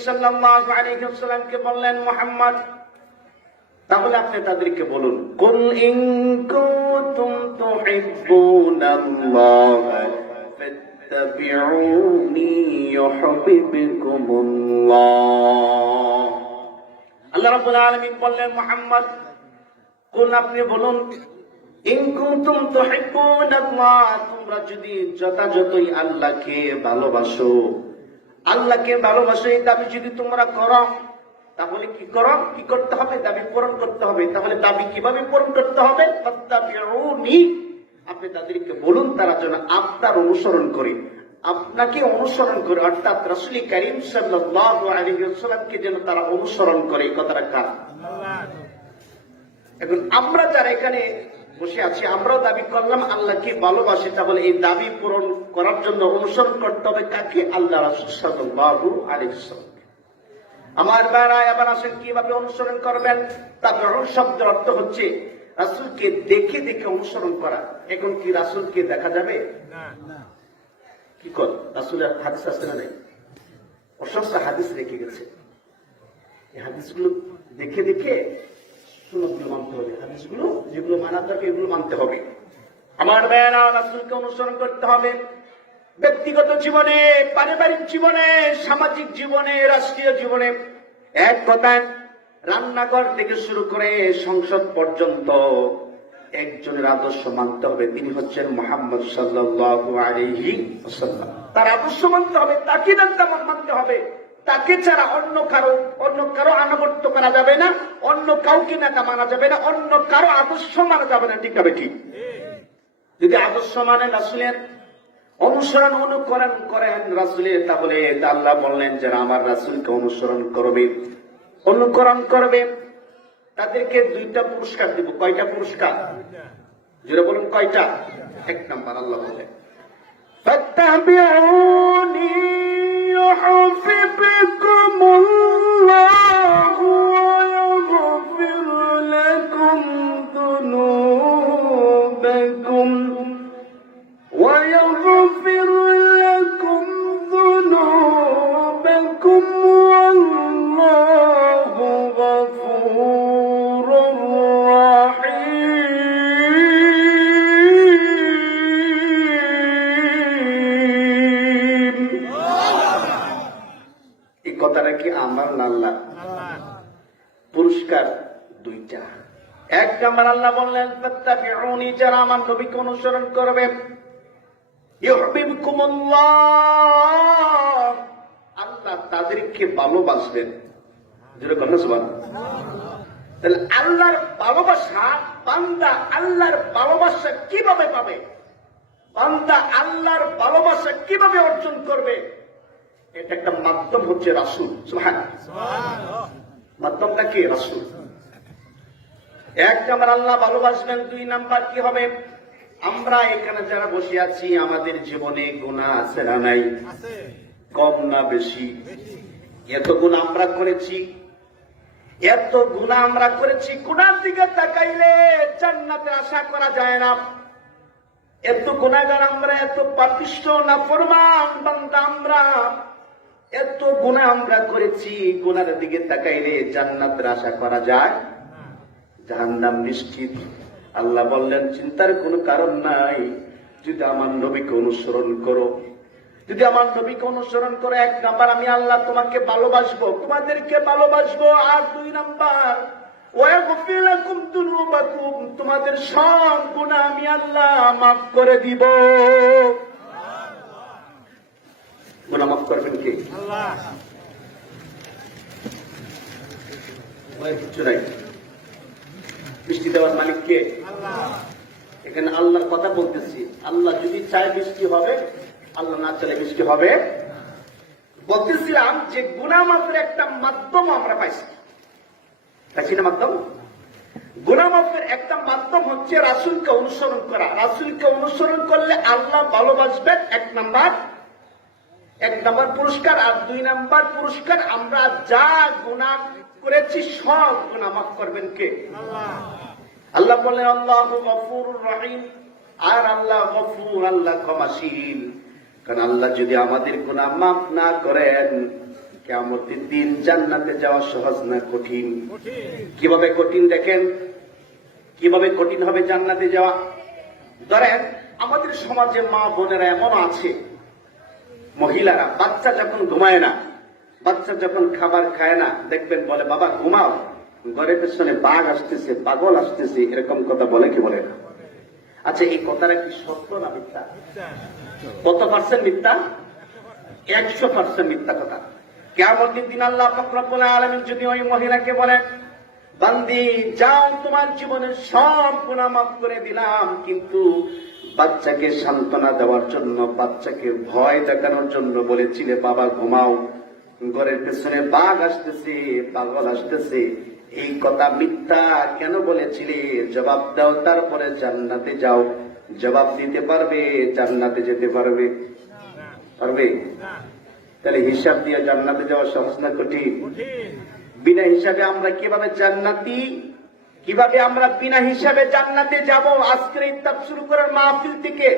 ওয়াসাল্লামকে বললেন, মুহাম্মদ, তাহলে আপনি তাদেরকে বলুন, কুল ইন কুনতুম তুহিব্বুনাল্লাহ, ফাত্তাবিউনি ইউহিব্বুকুমুল্লাহ. আল্লাহ রাব্বুল আলামিন বললেন, মুহাম্মদ, কুল আপনি বলুন তোমরা যদি যথাযথই আল্লাহকে ভালোবাসো আল্লাহকে ভালোবাসো এই দাবি যদি তোমরা করো তাহলে কি করো? কি করতে হবে? দাবি পূরণ করতে হবে। তাহলে দাবি কীভাবে পূরণ করতে হবে। আপনি তাদেরকে বলুন তারা যেন আপনার অনুসরণ করে। আপনাকে অনুসরণ করে অর্থাৎ রাসূল করিম আলাইহি যেন তারা অনুসরণ করে। এই কথাটা কার? এখন আমরা যারা এখানে বসে আছি আমরাও দাবি করলাম আল্লাহকে ভালোবাসি তাহলে এই দাবি পূরণ করার জন্য অনুসরণ করতে হবে কাকে? আল্লাহ রাসূল সাল্লাল্লাহু আলাইহি ওয়াসাল্লাম আমার বেড়া এবার আসেন কীভাবে অনুসরণ করবেন? তারপর শব্দের অর্থ হচ্ছে রাসূলকে দেখে দেখে অনুসরণ করা। এখন কি রাসূলকে দেখা যাবে? কি কর? রাসূলের হাদিস আছে না নাই? অসংখ্য হাদিস রেখে গেছে। এই হাদিসগুলো দেখে দেখে সুন্নতগুলো মানতে হবে, হাদিসগুলো যেগুলো মানার দরকার এগুলো মানতে হবে। আমার বেড়া রাসূলকে অনুসরণ করতে হবে। ব্যক্তিগত জীবনে, পারিবারিক জীবনে, সামাজিক জীবনে, রাষ্ট্রীয় জীবনে এক কথায় রান্নাঘর থেকে শুরু করে সংসদ পর্যন্ত একজনের আদর্শ মানতে হবে। তিনি হচ্ছেন মোহাম্মদ সাল্লাল্লাহু আলাইহি তার আদর্শ মানতে হবে তাকে মানতে হবে। তাকে ছাড়া অন্য কারও অন্য কারও আনুগত্য করা যাবে না, অন্য কাউকে নেতা মানা যাবে না, অন্য কারও আদর্শ মানা যাবে না, ঠিক হবে ঠিক? যদি আদর্শ মানে রাসুলের অনুসরণ অনুকরণ করেন রাসুলের তাহলে আল্লাহ বললেন যারা আমার রাসুলকে অনুসরণ করবে, অনুকরণ করবে। তাদেরকে দুইটা পুরস্কার দিব। কয়টা পুরস্কার? যেটা বলুন, কয়টা? এক নাম্বার, আল্লাহ বলে فاتبعوني يحببكم الله কি আমার আল্লাহ? পুরস্কার দুইটা। এক নাম্বার আল্লাহ বললেন যারা আমার নবীকে অনুসরণ করবে আল্লাহ তাদেরকে ভালোবাসবেন। তাহলে আল্লাহর ভালোবাসা, বান্দা আল্লাহর ভালোবাসা কীভাবে পাবে? বান্দা আল্লাহর ভালোবাসা কীভাবে অর্জন করবে? একটা মাধ্যম হচ্ছে রাসূল সুবহানাল্লাহ। মাধ্যমটা কি? রাসূল। এক নাম্বার আল্লাহ ভালোবাসবেন দুই নাম্বার কি হবে? আমরা এখানে যারা বসে আছি আমাদের জীবনে গুণা আছে না নাই? কম না বেশি? এত গুণ আমরা করেছি এত গুণা আমরা করেছি গুণার দিকে তাকাইলে জান্নাতে আশা করা যায় না। এত গুণাগার আমরা এত পাপিষ্ট না ফরমান বান্দা আমরা এত গুণা আমরা করেছি গুণার দিকে তাকাইলে জান্নাতের আশা করা যায়? জাহান্নাম নিশ্চিত। আল্লাহ বললেন, চিন্তার কোনো কারণ নাই। যদি আমার নবীকে অনুসরণ করো, যদি আমার নবীকে অনুসরণ করো, এক নাম্বার আমি আল্লাহ তোমাকে ভালোবাসবো। তোমাদেরকে ভালোবাসবো। আর দুই নাম্বার তোমাদের সব গুণা আমি আল্লাহ মাফ করে দিব। মাফ করবেন কে? কিছু নাই। বৃষ্টি দেওয়ার মালিক কে? এখানে আল্লাহর কথা বলতেছি। আল্লাহ যদি চায় বৃষ্টি হবে আল্লাহ না চাইলে বৃষ্টি হবে বলতেছিলাম যে গুণামাপের একটা মাধ্যম আমরা পাইছি। পাইছি না মাধ্যম? গুণামাপের একটা মাধ্যম হচ্ছে রাসুলকে অনুসরণ করা। রাসুলকে অনুসরণ করলে আল্লাহ ভালোবাসবেন এক নাম্বার। এক নম্বর পুরস্কার আর দুই নাম্বার পুরস্কার আমরা যা গুণা করেছি সব গুণা মাফ করবেন কে? আল্লাহ। বললেন আল্লাহ গফুর রহিম। আর আল্লাহ গফুর আল্লাহ ক্ষমাশীল। কারণ আল্লাহ যদি আমাদের গুণা মাফ না করেন কেমতের দিন জান্নাতে যাওয়া সহজ না কঠিন। কীভাবে কঠিন দেখেন? কীভাবে কঠিন হবে জান্নাতে যাওয়া? ধরেন আমাদের সমাজে মা বোনেরা এমন আছে। মহিলারা বাচ্চা যখন ঘুমায় না, বাচ্চা যখন খাবার খায় না, দেখবেন বলে, বাবা, ঘুমাও। ঘরের পেছনে বাঘ আসতেছে, পাগল আসতেছে, এরকম কথা বলে কি বলে না? আচ্ছা এই কথাটা কি সত্য না মিথ্যা? কত পার্সেন্ট মিথ্যা? একশো পার্সেন্ট মিথ্যা কথা। কেমন দিন আল্লাহ ফকরাবুল আলমিন যদি ওই মহিলাকে বলেন বান্দি, যাও, তোমার জীবনের সব গুণা মাফ করে দিলাম, কিন্তু বাচ্চাকে সান্ত্বনা দেওয়ার জন্য বাচ্চাকে ভয় দেখানোর জন্য বলেছিলে বাবা ঘুমাও। ঘরের পেছনে বাঘ আসতেছে পাগল আসতেছে। এই কথা মিথ্যা কেন বলেছিলে? জবাব দাও তারপরে জান্নাতে যাও। জবাব দিতে পারবে জান্নাতে যেতে পারবে। পারবে? তাহলে হিসাব দিয়ে জান্নাতে যাওয়া সহজ না কঠিন? বিনা হিসাবে আমরা কীভাবে জান্নাতি কীভাবে আমরা বিনা হিসাবে জান্নাতে যাব? আজকের এই শুরু করার মাহফিল থেকে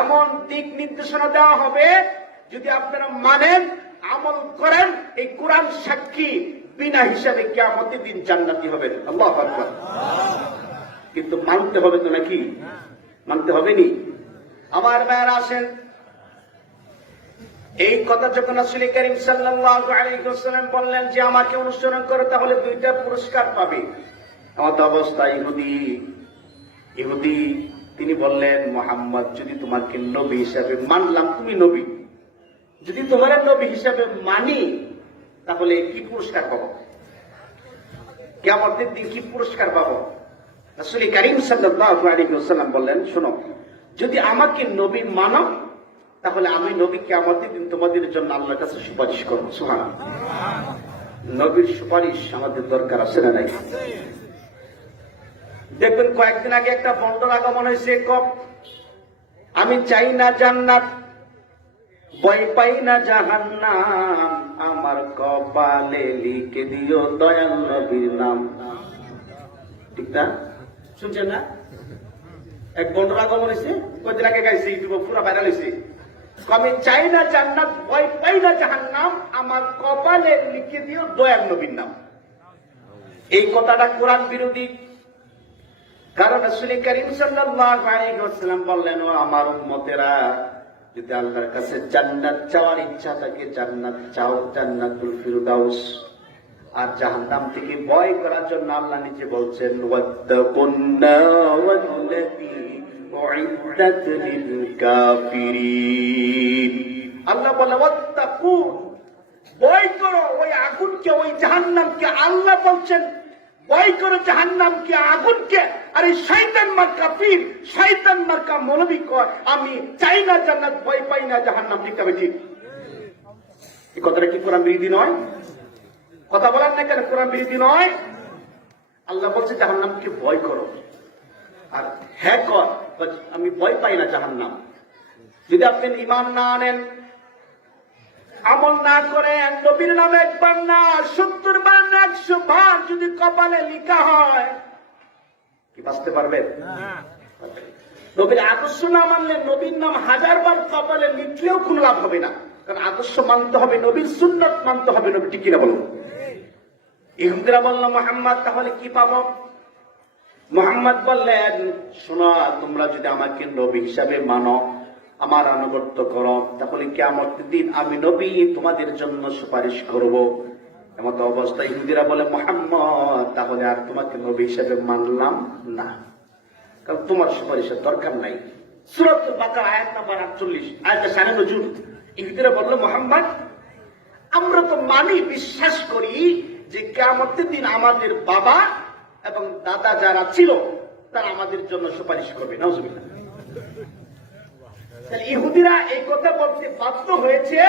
এমন দিক নির্দেশনা দেওয়া হবে, যদি আপনারা মানেন, আমল করেন, এই কোরআন সাক্ষী বিনা হিসাবে কেমতের দিন জান্নাতি আকবার। কিন্তু মানতে হবে তো নাকি? মানতে হবে নি? আমার মেয়েরা আসেন। এই কথা যখন আসলে করিম আলাইহি বললেন যে আমাকে অনুসরণ করে, তাহলে দুইটা পুরস্কার পাবে। আমার অবস্থা ইহুদি। ইহুদি, তিনি বললেন, মোহাম্মদ, যদি তোমাকে নবী হিসাবে মানলাম, তুমি নবী। যদি তোমার নবী হিসাবে মানি, তাহলে কি পুরস্কার পাবো? কেমন দিন কি পুরস্কার পাবো? আসলে করিম ওয়াসাল্লাম বললেন, শোনো, যদি আমাকে নবী মানো, তাহলে আমি নবী আমাদের দিন তোমাদের জন্য আল্লাহর কাছে সুপারিশ করব। সুহান নবীর সুপারিশ আমাদের দরকার আছে না নাই? দেখবেন কয়েকদিন আগে একটা বন্ডর আগমন হয়েছে, কপ। আমি চাই না জান্নাত, ভয় পাই না জাহান্নাম। আমার কপালে লিখে দিও দয়াল নবীর নাম। ঠিক না? শুনছেন না? এক বন্ডর আগমন হয়েছে, কয়েকদিন আগে গাইছে, ইউটিউবে পুরো ভাইরাল হয়েছে। আমি চাই না জান্নাত, ভয় পাই না জাহান্নাম। আমার কপালে লিখে দিও দয়াল নবীর নাম। এই কথাটা কোরআন বিরোধী কারণ রাসূল করিম ওয়াসাল্লাম বললেন, ও আমার উম্মতেরা, যদি আল্লাহর কাছে জান্নাত চাওয়ার ইচ্ছা থাকে, জান্নাত চাও, জান্নাতুল ফিরদাউস। আর জাহান্নাম থেকে ভয় করার জন্য আল্লাহ নিজে বলছেন আল্লাহ বলে ভয় করো, ওই আগুনকে, ওই জাহান্নামকে আল্লাহ বলছেন ভয় করো জাহান্নামকে আগুনকে আর এই শয়তান মার্কা পীর শয়তান মার্কা মৌলবী কয়, আমি চাই না জান্নাত, ভয় পাই না জাহান্নাম ঠিক তবে ঠিক। এই কথাটা কি কোরআন বিরোধী নয়? কথা বলার না কেন কোরআন বিরোধী নয়? আল্লাহ বলছে জাহান্নামকে ভয় করো। আর হ্যাঁ কর, আমি ভয় পাই না জাহান্নাম। যদি আপনি ইমান না আনেন আমল না করে নবীর নামে একবার না সত্তর বার না একশো বার যদি কপালে লিখা হয় কি বাঁচতে পারবেন নবীর আদর্শ না মানলে নবীর নাম হাজার বার কপালে লিখলেও কোনো লাভ হবে না। কারণ আদর্শ মানতে হবে নবীর সুন্নত মানতে হবে নবী ঠিক কিনা বলুন? ইহুদিরা বলল মোহাম্মদ তাহলে কি পাবো? মোহাম্মদ বললেন শোনো তোমরা যদি আমাকে নবী হিসাবে মানো আমার আনুগত্য করো। তাহলে কেমন দিন আমি নবী তোমাদের জন্য সুপারিশ করব। এমত অবস্থায় ইহুদিরা বলে, মোহাম্মদ, তাহলে আর তোমাকে নবী হিসেবে মানলাম না। কারণ তোমার সুপারিশের দরকার নাই। সুরত বাকার, আয়াত নাম্বার আটচল্লিশ আয়াত সানে নজুর ইহুদিরা বলল, মোহাম্মদ, আমরা তো মানি, বিশ্বাস করি যে কেমতের দিন আমাদের বাবা এবং দাদা যারা ছিল, তারা আমাদের জন্য সুপারিশ করবে। নজরুল্লাহ তাহলে ইহুদিরা এই কথা বলতে বাধ্য হয়েছে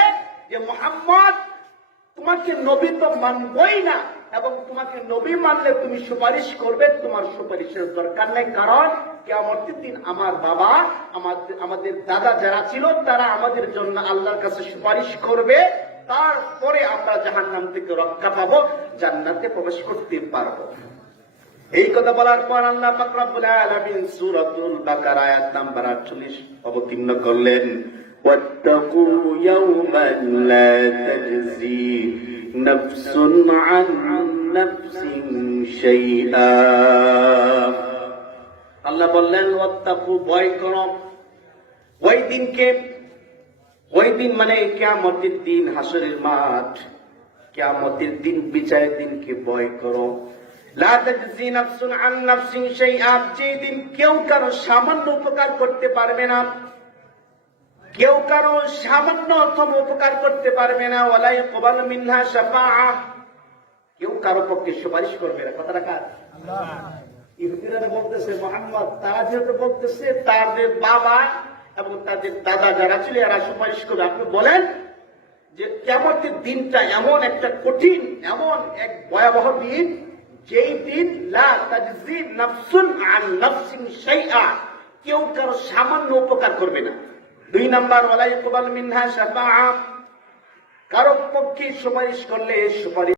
যে মোহাম্মদ তোমাকে নবী তো মানবই না এবং তোমাকে নবী মানলে তুমি সুপারিশ করবে, তোমার সুপারিশের দরকার নেই। কারণ কেমতের দিন আমার বাবা, আমাদের আমাদের দাদা যারা ছিল, তারা আমাদের জন্য আল্লাহর কাছে সুপারিশ করবে। তারপরে আমরা জাহান নাম থেকে রক্ষা পাবো, জান্নাতে প্রবেশ করতে পারব। এই কথা বলার পর আল্লাহ পাক রব্বুল আলামিন সূরাতুল বাকারা আয়াত নাম্বার 48 অবতীর্ণ করলেন আল্লাহ বললেন, ওয়াত্তাকু, ভয় করো। ওই দিনকে, ওই দিন মানে কেয়ামতের দিন হাসরের মাঠ। কেয়ামতের দিন, বিচারের দিনকে ভয় করো। যেদিন কেউ কারও সামান্য উপকার করতে পারবে না। কেউ কারও সামান্যতম উপকার করতে পারবে না। ওয়ালাই কবাল মিনহা শাফাআ। কেউ কারও পক্ষে সুপারিশ করবে না। কথাটা ইহুদিরা বলতেছে মোহাম্মদ তারা যেহেতু বলতেছে তাদের বাবা এবং তাদের দাদা যারা ছিল এরা সুপারিশ করবে। আপনি বলেন যে কেমতের দিনটা এমন একটা কঠিন এমন এক ভয়াবহ দিন যেই দিন কেউ কারও সামান্য উপকার করবে না। দুই নাম্বার ওলাই কুবাল মিনহা সাফা কারও পক্ষে সুপারিশ করলে সুপারিশ